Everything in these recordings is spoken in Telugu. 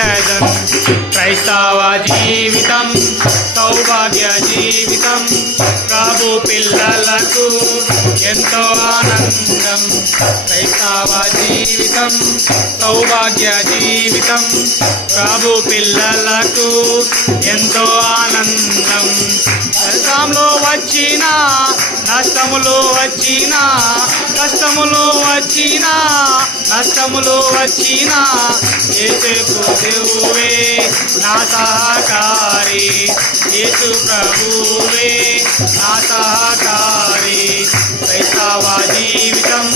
పాడేదన్ క్రైస్తవ జీవితం సౌభాగ్య జీవితం ప్రభు పిల్లలకు ఎంతో ఆనందం క్రైస్తవ జీవితం సౌభాగ్య జీవితం ప్రభు పిల్లలకు ఎంతో ఆనందం కష్టంలో వచ్చినా నష్టములు వచ్చినా కష్టములు వచ్చినా నష్టములు వచ్చినా యేసు ప్రభువే నా సహకారి యేసు ప్రభువే నా సహకారి క్రైస్తవ జీవితం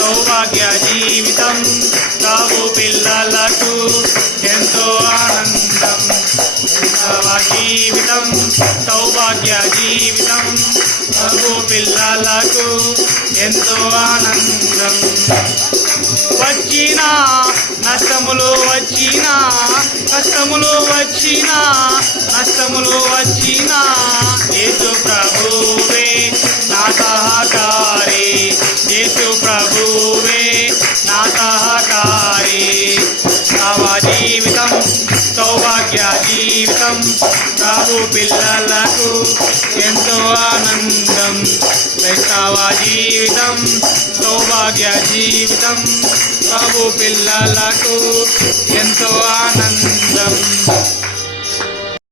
సౌభాగ్య జీవితం ప్రభు పిల్లలకు ఎంతో ఆనందం క్రైస్తవ జీవితం సౌభాగ్య జీవితం ప్రభు పిల్లలకు ఎంతో ఆనందం వచ్చినా నష్టములు వచ్చినా కష్టములు వచ్చినా నష్టములు వచ్చినా యేసు ప్రభువే నా సహకారి యేసు ప్రభువే నా సహకారి తవ జీవితం సౌభాగ్య జీవితం ప్రభు పిల్లలకు ఎంతో ఆనందం క్రైస్తవ జీవితం సౌభాగ్య జీవితం ప్రభు పిల్లలకు ఎంతో ఆనందం